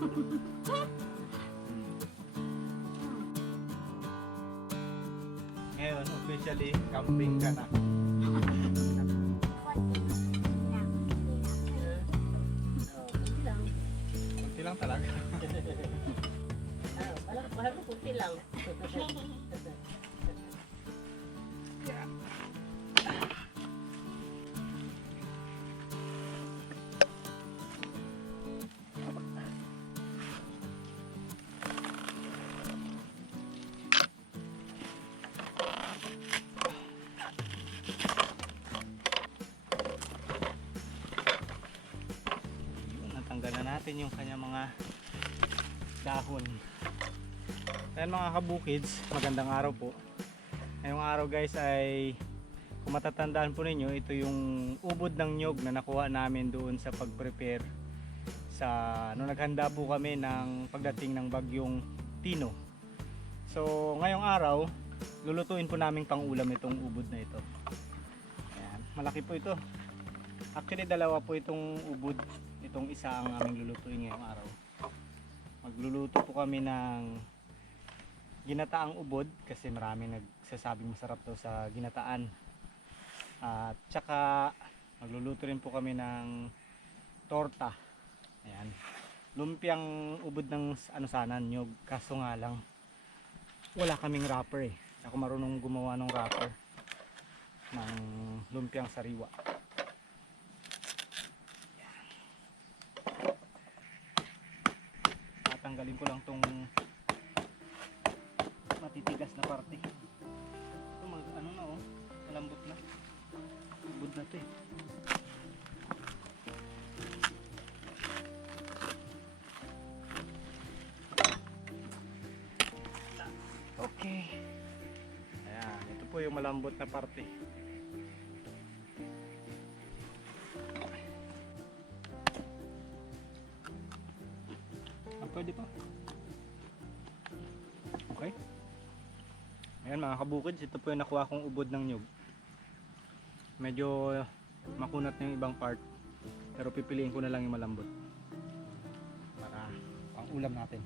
Ngayon, officially, camping ka na. Kunti lang talaga. Mahal ko kunti lang. natin yung kanya mga dahon. Ayan mga kabukids, magandang araw po. Ngayong araw guys ay kung matatandaan po ninyo, ito yung ubod ng nyog na nakuha namin doon sa pag-prepare sa nung naghanda po kami ng pagdating ng bagyong Tino. So ngayong araw, lulutuin po namin pang ulam itong ubod na ito. Ayan, malaki po ito. Actually dalawa po itong ubod, itong isa ang aming lulutuin ngayong araw. Magluluto po kami ng ginataang ubod kasi maraming nagsasabing masarap daw sa ginataan. At tsaka magluluto rin po kami ng torta. Ayan. Lumpiang ubod ng ano sana nyog kaso nga lang wala kaming wrapper eh. Ako marunong gumawa ng wrapper ng lumpiang sariwa. Tatanggalin ko lang tong matitigas na parte. Ito mag ano na oh, malambot na. Ubod na to eh. Okay. Ayan, ito po yung malambot na parte. Mga kabukids, ito po yung nakuha kong ubod ng nyug. Medyo makunat na yung ibang part. Pero pipiliin ko na lang yung malambot. Para pang ulam natin.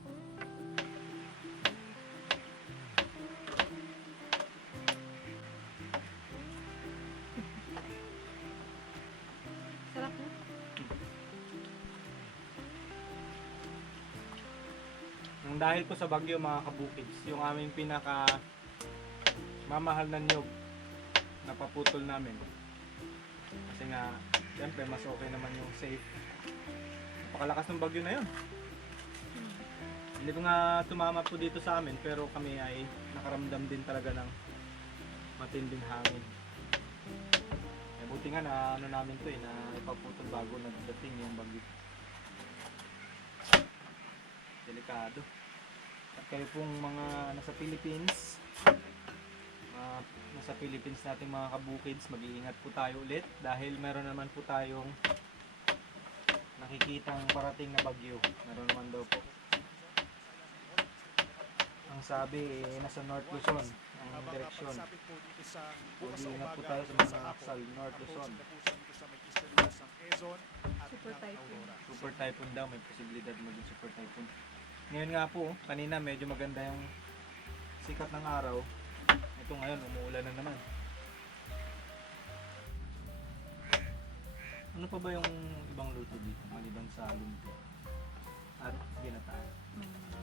Sarap mo. Nang dahil po sa bagyo mga kabukids, yung aming pinaka mamahal na nyog na paputol namin. Kasi nga, siyempre mas okay naman yung safe. Napakalakas ng bagyo na yun. Hindi ko nga tumama po dito sa amin pero kami ay nakaramdam din talaga ng matinding hangin. Eh, buti nga na ano namin to eh, na ipaputol bago nagdating yung bagyo. delikado. At kayo pong mga nasa Philippines, nasa Philippines nating mga kabukids, mag-iingat po tayo ulit dahil meron naman po tayong nakikitang parating na bagyo. Meron naman daw po. Ang sabi eh, nasa North Luzon ang direksyon. Mag-iingat po tayo sa mga aksal, North Luzon. Super typhoon. Super typhoon daw, may posibilidad maging super typhoon. Ngayon nga po, kanina medyo maganda yung sikat ng araw. Ito ngayon, umuulan na naman. Ano pa ba yung ibang luto dito maliban sa lumpia? At ginataan. Mm.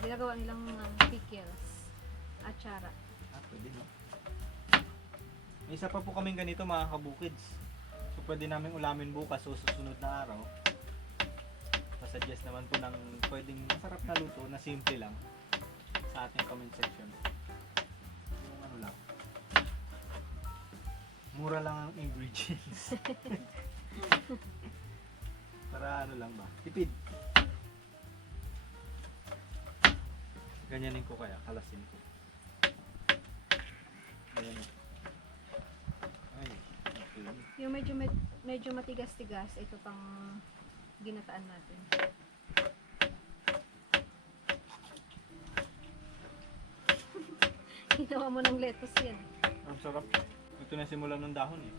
Ginagawa nilang um, pickles. Atsara. Ah, pwede no? May isa pa po kaming ganito mga kabukids. So pwede namin ulamin bukas o susunod na araw. Pasuggest naman po ng pwedeng masarap na luto na simple lang sa ating comment section. Mura lang ang ingredients. Para ano lang ba? Tipid. Ganyanin ko kaya, kalasin ko. Ganyan. Ay, okay. Yung medyo med- medyo matigas-tigas, ito pang ginataan natin. Ginawa mo ng lettuce yan. Ang sarap. Ito na simula ng dahon eh.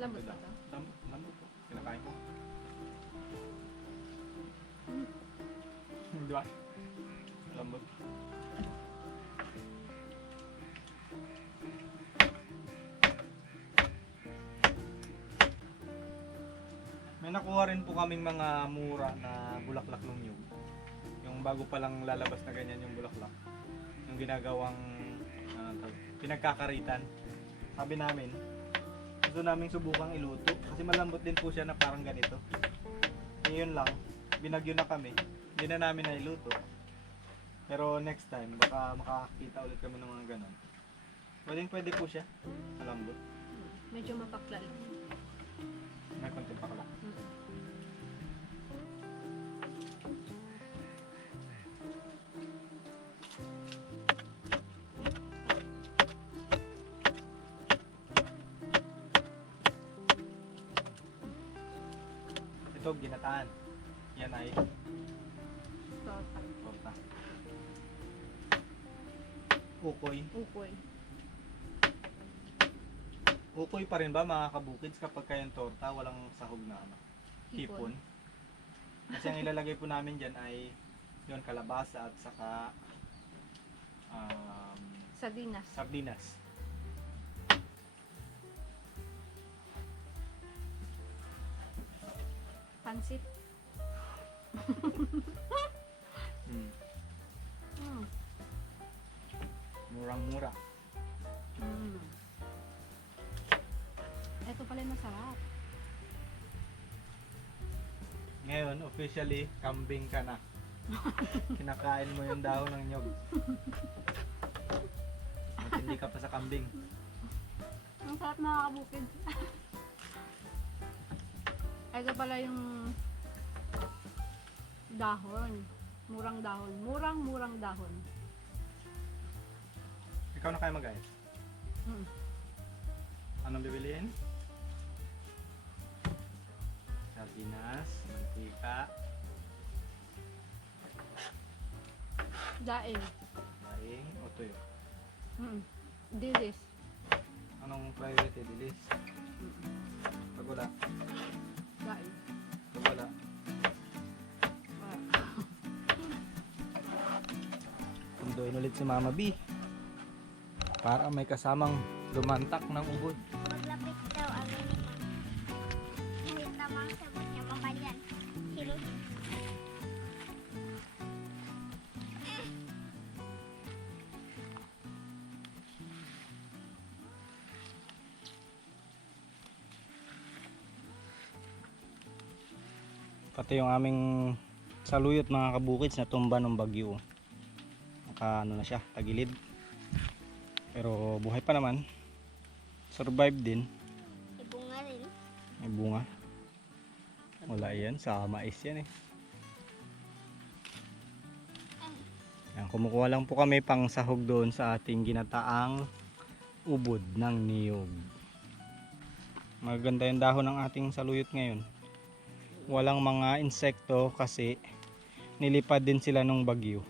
Lambot ba to? Lambot, lambot po. Kinakain ko. Mm. Diba? Lambot. May nakuha rin po kaming mga mura na bulaklak nyug. Yung bago pa lang lalabas na ganyan yung bulaklak. Yung ginagawang tawag- pinagkakaritan. Sabi namin, gusto namin subukang iluto kasi malambot din po siya na parang ganito. Ngayon lang, binagyo na kami. Hindi na namin na iluto. Pero next time, baka makakita ulit kami ng mga ganon. Pwedeng pwede po siya. Malambot. Medyo mapakla lang. May konting pakla. Ukoy. Ukoy. Ukoy pa rin ba mga kabukids kapag kayang torta, walang sahog na ano? Hipon. Kasi ang ilalagay po namin dyan ay yon kalabasa at saka um, Sardinas. sardinas. Pansit. Mm. Murang-mura. Mm. Ito pala yung masarap. Ngayon, officially, kambing ka na. Kinakain mo yung dahon ng nyog. At hindi ka pa sa kambing. Ang sarap mga kabukid. Ito pala yung dahon. Murang dahon. Murang murang dahon. Ikaw na kaya mag-ayos. Mm. Anong bibiliin? Sardinas, mantika, Daing. daing, o tuyo. Mm. Dilis. Anong priority, dilis? Pag wala, Daing. pag wala. Tunduin ulit si Mama B. Para may kasamang lumantak ng ubod. Maglapit daw ang tamang sagot niya mabalyan. Sino? Pati yung aming saluyot mga kabukids na tumba ng bagyo. Naka ano na siya, tagilid. Pero buhay pa naman. Survive din. Ibunga rin. May bunga. Wala yan, sa mais yan eh. Yan, kumukuha lang po kami pang sahog doon sa ating ginataang ubod ng niyog. Maganda yung dahon ng ating saluyot ngayon. Walang mga insekto kasi nilipad din sila nung bagyo.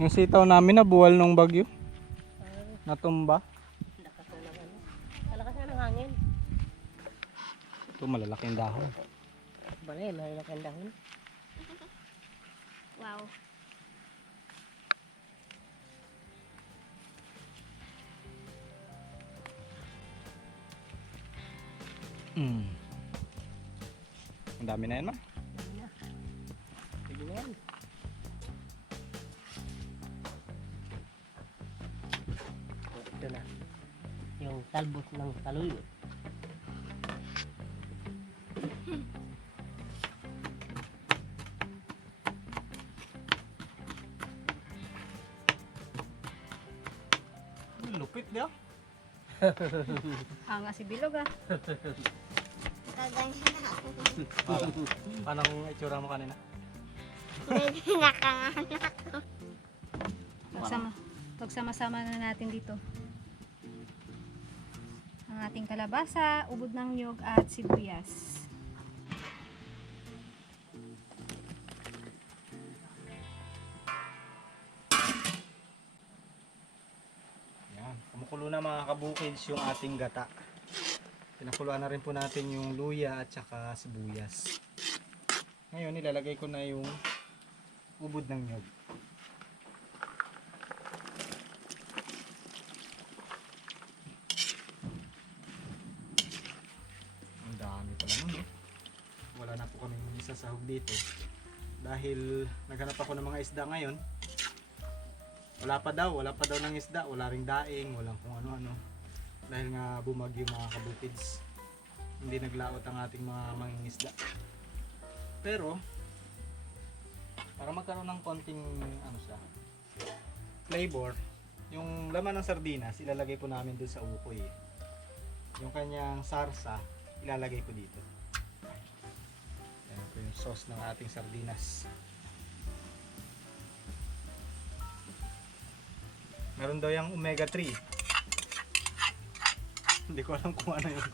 Yung sitaw namin na buwal nung bagyo. Natumba. Malakas na ng hangin. Ito malalaking dahon. Bale, malakas ang dahon. Wow. Mm. Ang dami na yan ma. Sige na yan. Yung talbos ng taluyot. Lupit niya. Hanga si Bilog ah. Kaganyan ako. Paano ang itsura mo kanina? Medyo nakanganak. Pagsama, pagsama-sama na natin dito. Ang ating kalabasa, ubod ng nyog at sibuyas. Yan. kumukulo na mga kabukids yung ating gata. Pinakuluan na rin po natin yung luya at saka sibuyas. Ngayon, ilalagay ko na yung ubod ng nyog. Ang dami pala nun, no? Wala na po kami isasahog dito. Dahil naghanap ako ng mga isda ngayon. Wala pa daw, wala pa daw ng isda, wala ring daing, walang kung ano-ano. Dahil nga bumagyo mga kabukids. Hindi naglaot ang ating mga mangingisda. Pero, para magkaroon ng konting ano siya, flavor, yung laman ng sardinas, ilalagay po namin dun sa ukoy. Yung kanyang sarsa, ilalagay ko dito. Po yung sauce ng ating sardinas. Meron daw yung omega 3. Hindi ko alam kung ano yun.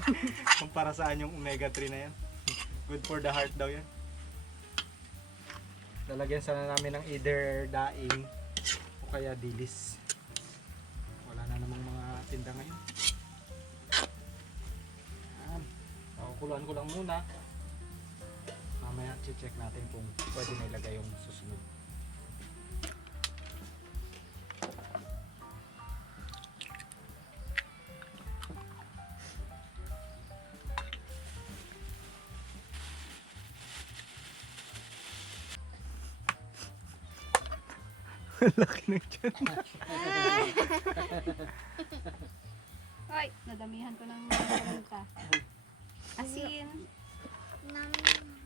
kung para saan yung omega 3 na yan. Good for the heart daw yan. Lalagyan sana namin ng either daing o kaya dilis. Wala na namang mga tinda ngayon. Yan. Pakukuluan ko lang muna. Check natin kung pwede na ilagay yung susunod. Laki ng tiyan. Ay, nadamihan ko ng paminta. Asin. Nam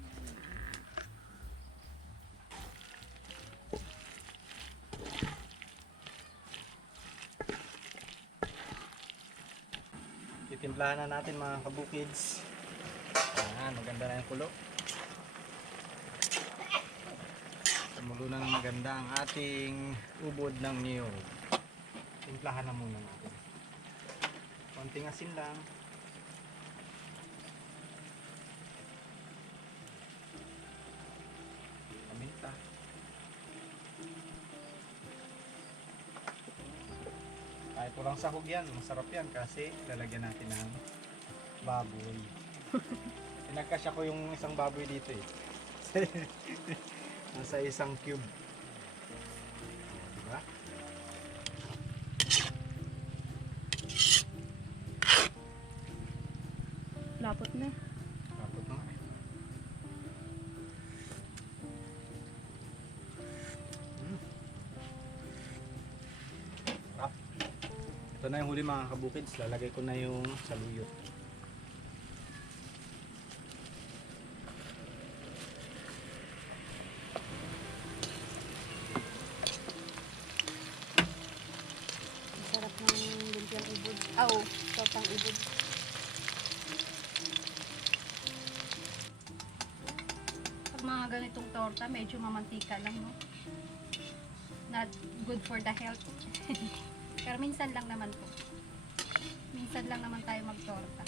Titimplahan na natin mga kabukids. Ayan, maganda na yung kulo. Tumulo na ng maganda ang ating ubod ng niyog. Timplahan na muna natin. Konting asin lang. Walang sahog yan, masarap yan kasi lalagyan natin ng baboy. Pinagkasya ko yung isang baboy dito eh. Nasa isang cube. Diba? Lapot na. Ito na yung huli mga kabukids. Lalagay ko na yung saluyot. Sarap ng lumpiang ibod. Ah, oh, tortang ibod. Pag mga ganitong torta, medyo mamantika lang, no? Not good for the health. Pero minsan lang naman po. Minsan lang naman tayo magtorta.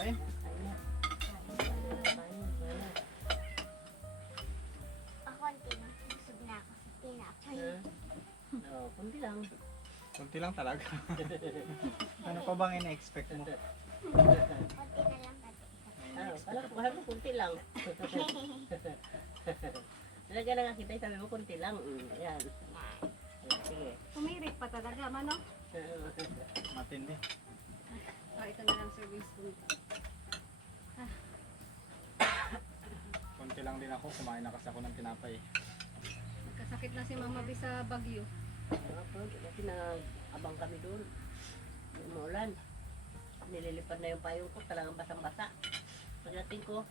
Kain. pakonti na. Busog na ako sa tinapay. Oo, kundi lang. Kunti lang talaga. ano pa bang ina-expect mo? Konti na lang pati. Ano, kala ko mo kunti lang. Talaga na nga kita, sabi mo kunti lang. Mm, ayan. Sige. Umirik pa talaga, mano? Matindi. Oh, ito na lang serving spoon. Kunti lang din ako. Kumain na kasi ako ng tinapay. Nagkasakit na si Mama B sa Bagyo. Po, kasi nag-abang kami doon. Umuulan. Nililipad na yung payong ko, talagang basang-basa. Pagdating ko,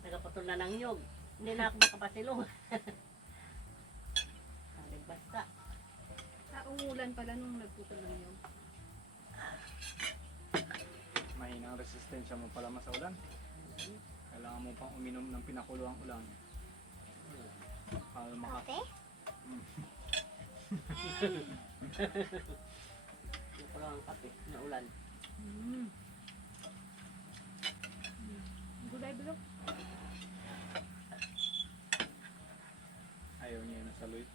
nagapatol na ng nyog. Hindi na ako makapasilong. Sabi, basta. Ah, umulan pala nung nagputol ng yun. resistensya mo pala sa ulan. Kailangan mo pang uminom ng pinakulo ang ulan. Para maka... Kape? Pala ang kape na ulan. Mm. Gulay bilog. Ayaw niya na sa Lloyd.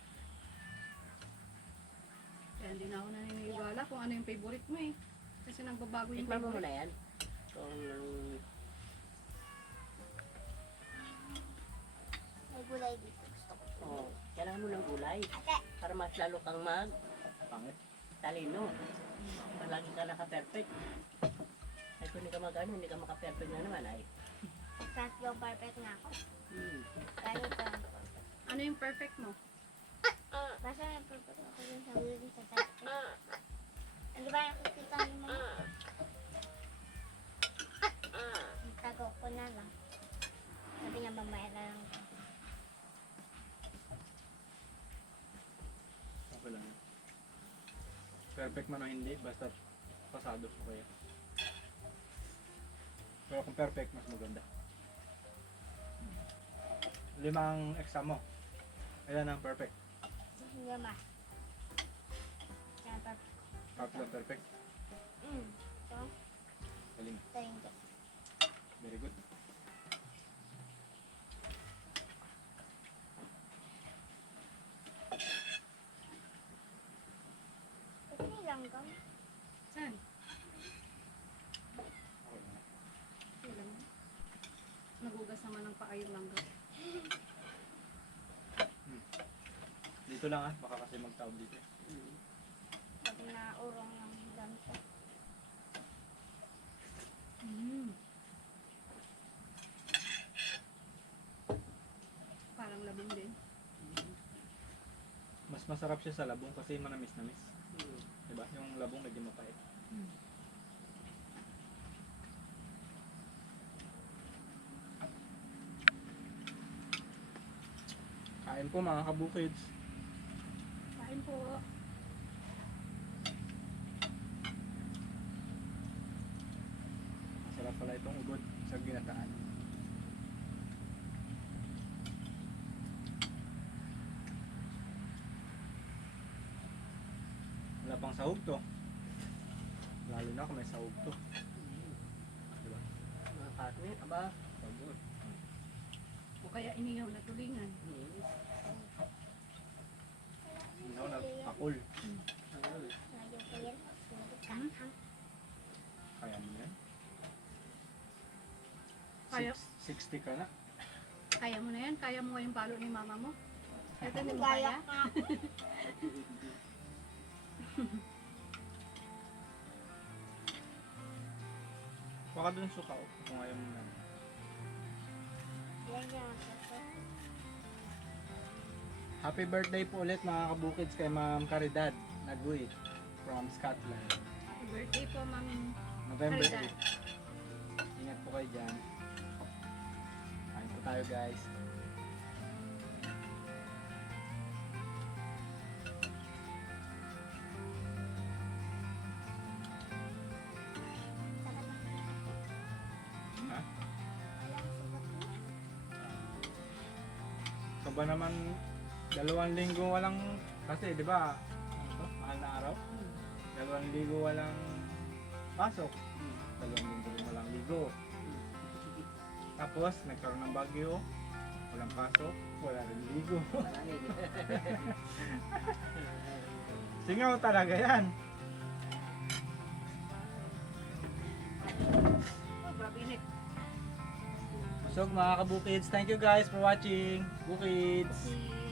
Kaya hindi na ako naniniwala kung ano yung favorite mo eh. Kasi nagbabago yung Tikman mo favorite. muna yan. Kung gulay dito. Gusto ko. oh, kailangan mo ng gulay Ate, para mas lalo kang mag Pangit. talino. Palagi ka naka-perfect. Ay kung hindi ka mag ano, hindi ka maka-perfect na naman ay. tatlo perfect na ako. Hmm. Lalo ka. Ano yung perfect mo? Basta may perfect ako dun sa ulo sa tatlo. Hindi ba nakikita niyo mo? Tago ko na lang. Sabi niya mamaya na lang. Lang yan. Perfect man o hindi, basta pasado ko kaya. Pero kung perfect, mas maganda. Limang exam mo. Ayan ang perfect. Hindi ma. Kaya perfect. Tatlo perfect. Mm. So, Galing. ito hindi. Very good. Gam. Saan? Nagugas naman ng paa yung langga. Dito lang ah, baka kasi magtawag dito. Hmm. Sabi na urong ng gamsa. Mm. Parang labong din. Mas masarap siya sa labong kasi manamis-namis. Hmm. Diba? Yung labong medyo mapait. Kain po mga kabukids. Kain po. Masarap pala itong ugod sa ginataan. Wala pang sahog to. Lalo na kung may sahog to. Diba? Mga karne, aba. Pagod. O kaya inihaw na tulingan. Hmm. Inaw na pakul. Hmm. Ka. Kaya mo yan. Kaya. Six- 60 ka na. Kaya mo na yan? Kaya mo nga yung balo ni mama mo? Ito hindi mo kaya? ka. Baka dun suka oh, kung ayaw mo na. Happy birthday po ulit mga kabukids kay Ma'am Caridad Naguit from Scotland. Happy birthday po, mami. November Caridad. 8. Ingat po kayo dyan. Kain po tayo guys. Ba naman dalawang linggo walang kasi di ba ano to? mahal na araw dalawang linggo walang pasok dalawang linggo walang ligo tapos nagkaroon ng bagyo walang pasok wala rin ligo singaw talaga yan Oh, grabe init. So mga kabukids thank you guys for watching. Bukids. Si